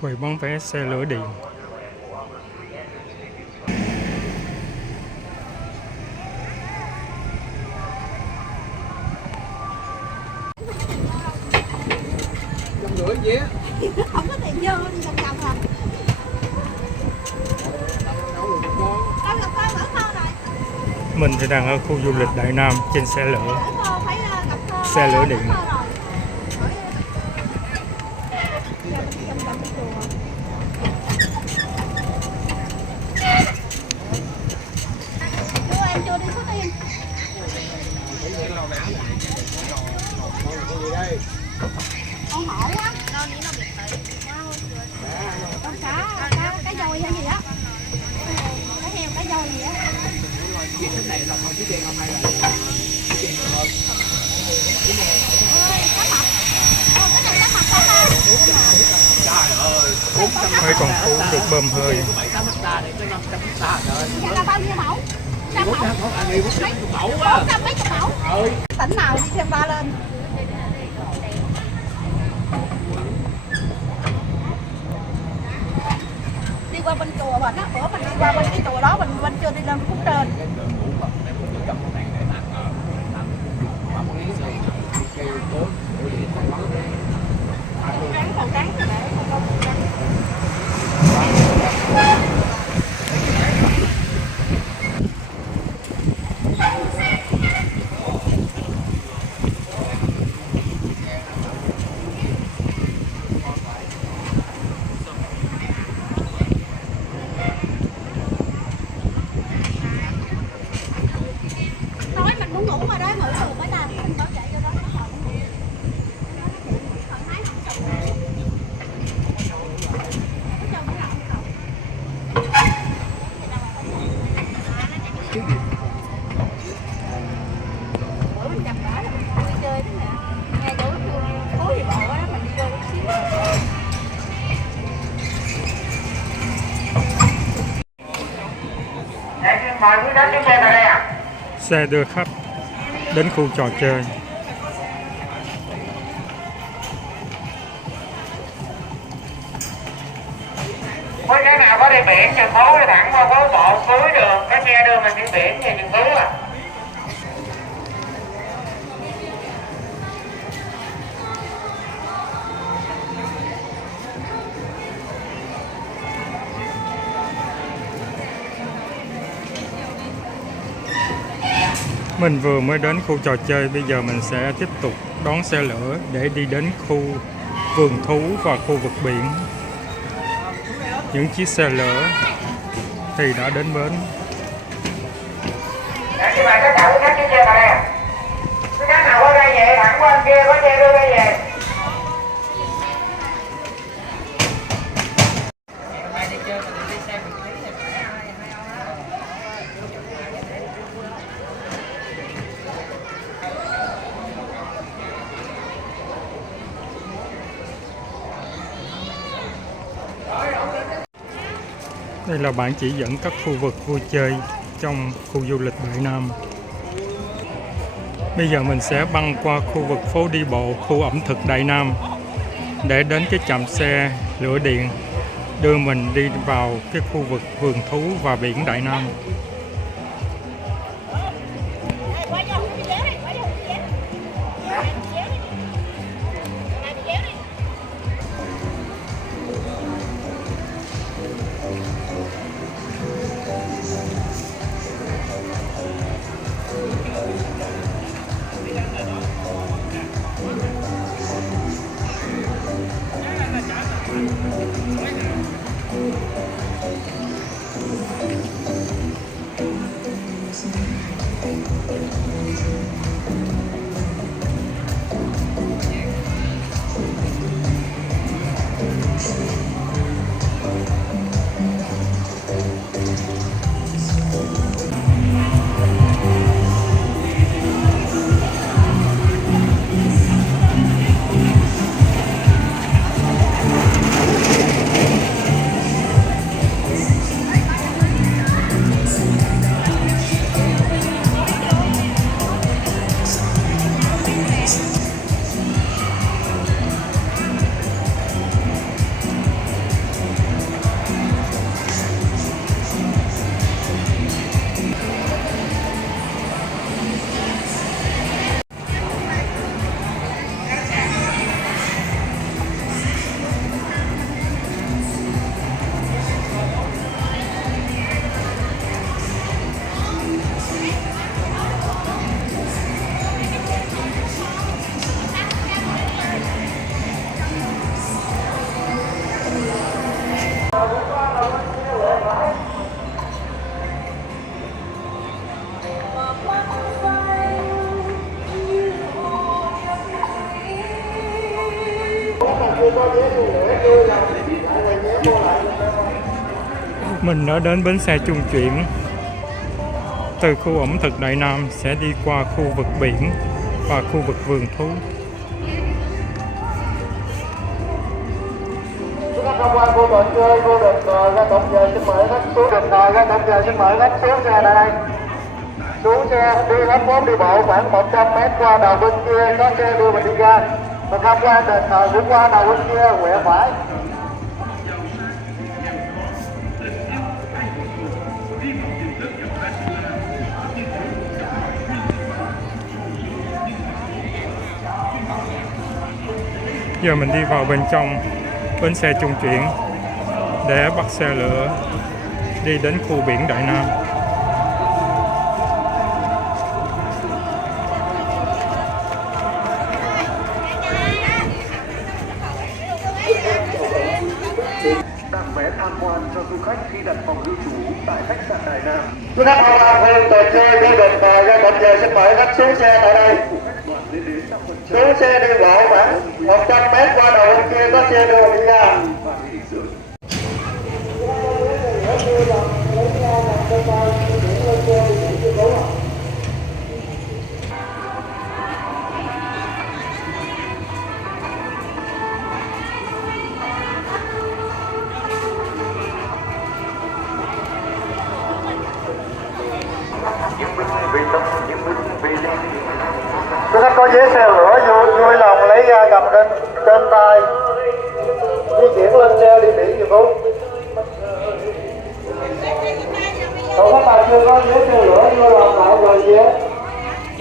Quầy bán vé xe lửa điện. Rưỡi vé. Không có tiền vô đi vòng vòng hả? Đâu gặp con ở kho rồi. Mình thì đang ở khu du lịch Đại Nam trên xe lửa. Xe lửa điện. Em chưa đi Phú Yên. Con hổ á. Con cá dồi hay gì á. Cá heo, cá dồi gì á. Cái này là không chỉ tiền không hay là cá mập. Cái này cá mập không ta? trời ơi, Mấy con thú được bơm hơi. 7-8 hectare để tới 500 hectare rồi. Dạ là bao nhiêu mẫu? 100 mẫu. Mấy mẫu á. 400 mấy chục mẫu. Tỉnh nào đi thêm 3 lên. Đi qua bên chùa mình á, bữa mình đi qua bên cái chùa đó mình chưa đi lên khúc trên. Còn trắng để con trắng. Nói mình muốn ngủ mà đó ngủ được mới làm mình bảo chạy cho đó nó hỏi. Mời quý đến chuyến xe tại đây ạ. Xe đưa khách đến khu trò chơi. Quý cái nào có đi biển chừng phố đi thẳng qua phố bộ cuối đường, cái xe đưa mình đi biển về chừng phố à. Mình vừa mới đến khu trò chơi, bây giờ mình sẽ tiếp tục đón xe lửa để đi đến khu vườn thú và khu vực biển. Những chiếc xe lửa thì đã đến bến. Chị mời các cậu các chiếc xe tại đây. Cái nào có đây về thẳng qua bên kia có xe đưa đây về. Đây là bản chỉ dẫn các khu vực vui chơi trong khu du lịch Đại Nam. Bây giờ mình sẽ băng qua khu vực phố đi bộ, khu ẩm thực Đại Nam để đến cái trạm xe lửa điện đưa mình đi vào cái khu vực vườn thú và biển Đại Nam. Mình đã đến bến xe trung chuyển. Từ khu ẩm thực Đại Nam sẽ đi qua khu vực biển và khu vực vườn thú. Tham quan khu trò chơi, khu được ra tổng giờ xin mời khách xuống được ra tổng giờ xin mời khách xuống xe tại đây. Xuống xe đi khám phá đi bộ khoảng 100 m qua đầu bên kia có xe đưa mình đi ra. Mình tham quan đền thờ cũng qua đầu bên kia quẹo phải. Giờ mình đi vào bên trong bến xe trung chuyển để bắt xe lửa đi đến khu biển Đại Nam. đặt vé tham quan cho du khách khi đặt phòng lưu trú tại khách sạn Đại Nam. Du khách tham quan khu trò chơi, khu được ra tổng giờ xin mời khách xuống xe tại đây. Xuống xe đi bộ khoảng 100 m qua đầu bên kia có xe đưa mình đi ra. Chúng ta có vé xe lửa vui lòng lấy ra cầm trên tay, di chuyển lên xe đi biển giùm Phú. Còn các bạn chưa có vé xe lửa vui lòng lại rồi vé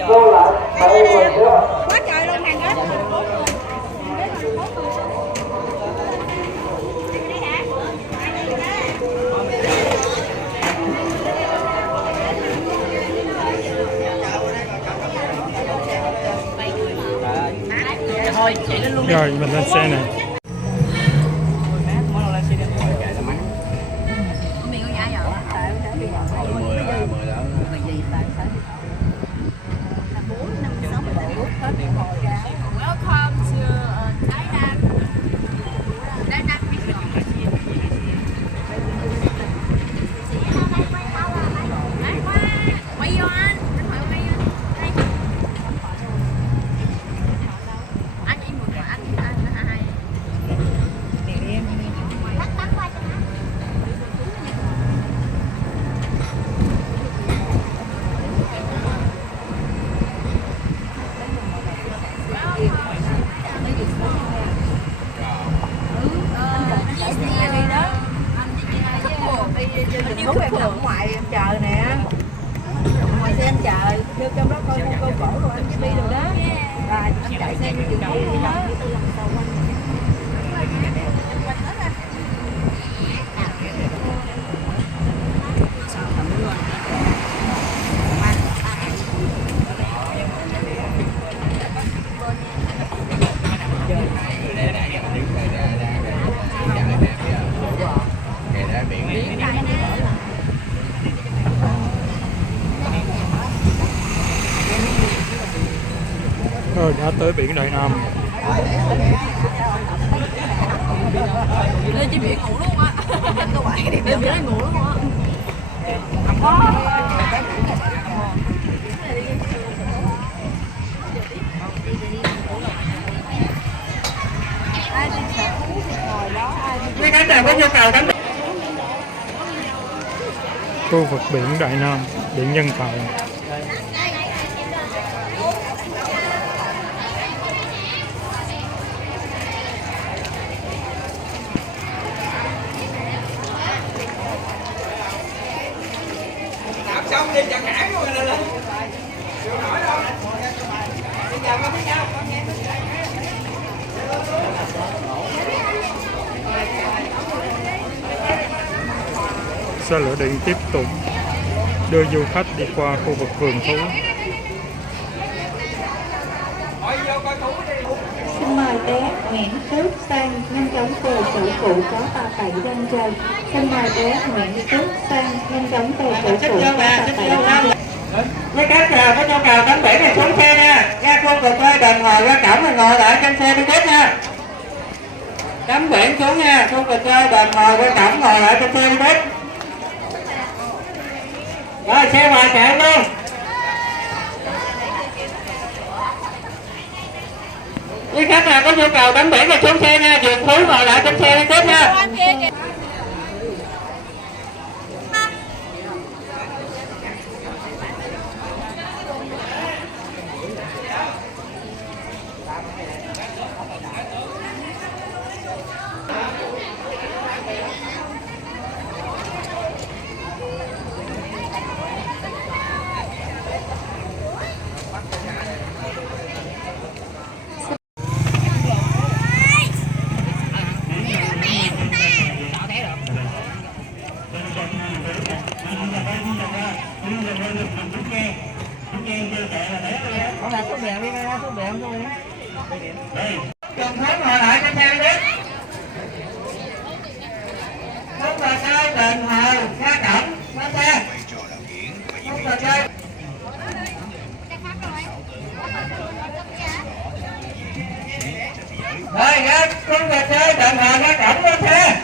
vô lại tại rồi chưa? Quá trời luôn hàng hết. Thôi chạy lên luôn. Rồi mình lên xe này. Welcome to Thailand. Thailand Resort. Quay vô anh hỏi quay vô. Anh chỉ một quả anh nó hay. Mình thú em ở ngoài em chờ nè, ngoài xe anh chờ, vô trong đó coi mua câu cổ rồi anh đi rồi đó, và anh chạy xe như trường thú đó. Rồi đã tới biển Đại Nam. Lên trên biển ngủ luôn á. Tôi quậy đi biển lên ngủ luôn á. Quý khán giả có nhu cầu đánh Khu vực biển Đại Nam, biển nhân tạo. Xong đi chặt cản rồi lên. Xe lửa điện tiếp tục đưa du khách đi qua khu vực vườn thú. Xin mời bé Nguyễn Phước Sang nhanh chóng về chỗ cũ có tàu tẩy đang chờ. Xin mời bé Nguyễn Phước Sang nhanh chóng về chỗ cũ có tàu tẩy đang chờ. Quý khách nào có nhu cầu tắm biển thì xuống xe nha. Ra khu vực đền thờ ra cổng rồi ngồi lại trên xe đi tiếp nha. Tấm biển xuống nha, khu trò chơi đền ngồi quan trọng ngồi lại trên xe đi bếp. Rồi xe ngoài chạy luôn. Quý khách nào có nhu cầu tắm biển thì xuống xe nha, Vườn Thú ngồi lại trên xe đi tiếp nha. Vườn Thú ngồi lại trên xe đi tiếp. Khu trò chơi đền Hồ Gia Cẩm lên xe. Khu trò chơi. Rồi ghét, khu trò chơi đền Hồ Gia Cẩm lên xe.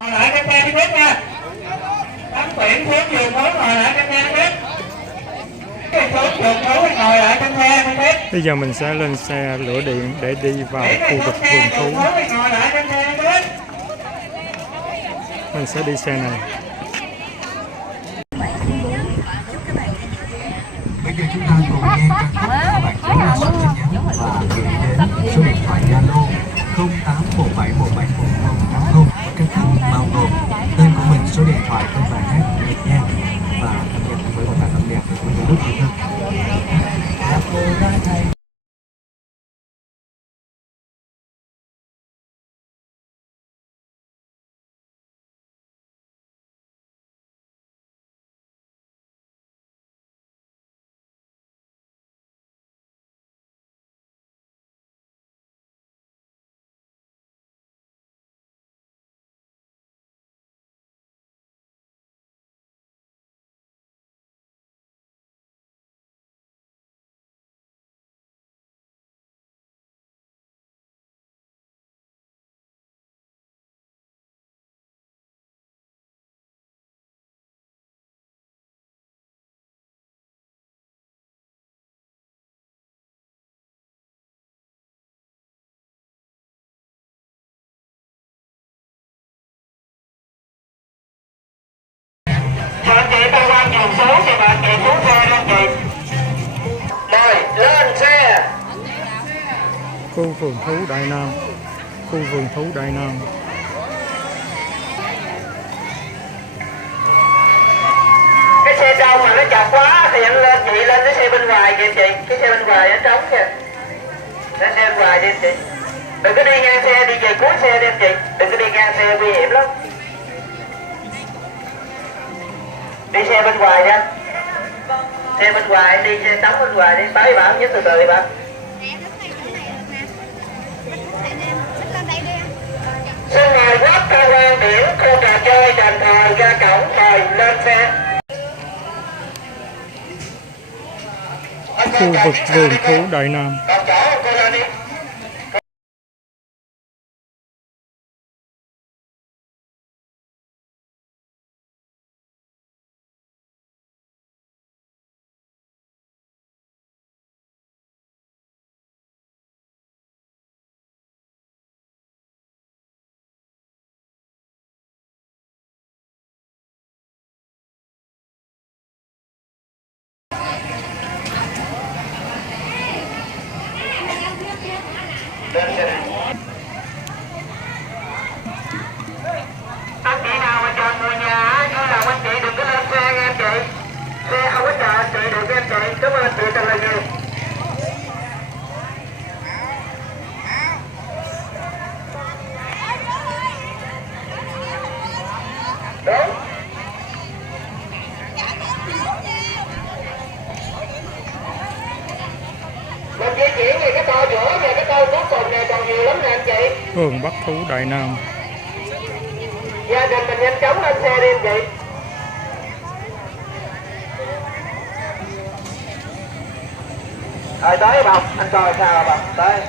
Ngồi lại trên xe đi tiếp nha. Tắm biển xuống Vườn Thú ngồi lại trên xe đi tiếp. Xuống Vườn Thú ngồi lại trên xe đi tiếp. Bây giờ mình sẽ lên xe lửa điện để đi vào khu vực vườn thú. Mình sẽ đi xe này. Bây giờ chúng ta cùng nghe ca khúc của bạn Châu Lan Xuân Nhắn và gửi đến số điện thoại Zalo 0817171080 với các thanh bao gồm tên của mình, số điện thoại, tên bài hát, thời gian và tham gia cùng với một bản âm nhạc của những lúc yêu thương. Chị tôi qua Vườn Thú thì bạn chị xuống xe lên chị. Rồi, lên xe. Khu vườn thú Đại Nam. Khu vườn thú Đại Nam. Cái xe trong mà nó chặt quá thì anh lên chị lên cái xe bên ngoài kìa chị. Cái xe bên ngoài nó trống kìa. Lên xe bên ngoài đi chị. Đừng có đi ngang xe, đi về cuối xe đi chị. Đừng có đi ngang xe nguy hiểm lắm. Đi xe bên ngoài đi anh. Xe bên ngoài, đi xe tắm bên ngoài đi. Tới bạn nhớ từ từ đi bạn. Xin mời quốc tham quan biển khu trò chơi đền Hồ Gia Cẩm, mời lên xe. Khu vực vườn thú Đại Nam. Còn chỗ cô ra đi. Anh chị nào mà chờ người nhà vui lòng anh chị đừng có lên xe nghe em chị. Xe không có chờ anh chị được em chị. Cảm ơn anh chị thật là nhiều. Đúng. Mình di chuyển về cái to giữa và cái to cuối cùng này còn nhiều lắm nè anh chị. Vườn Bắc thú Đại Nam. Gia đình mình nhanh chóng lên xe đi anh chị. Rồi tới Bọc, anh coi sao Bọc, tới.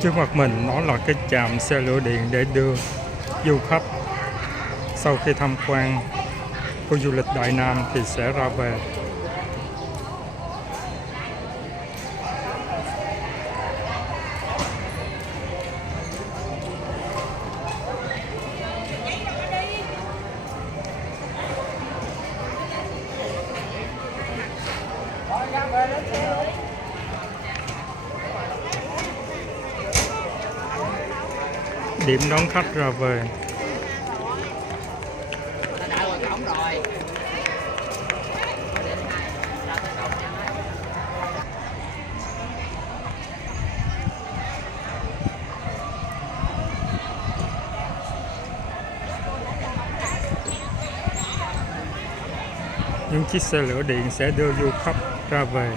Trước mặt mình nó là cái trạm xe lửa điện để đưa du khách sau khi tham quan khu du lịch Đại Nam thì sẽ ra về. Điểm đón khách ra về. Những chiếc xe lửa điện sẽ đưa du khách ra về.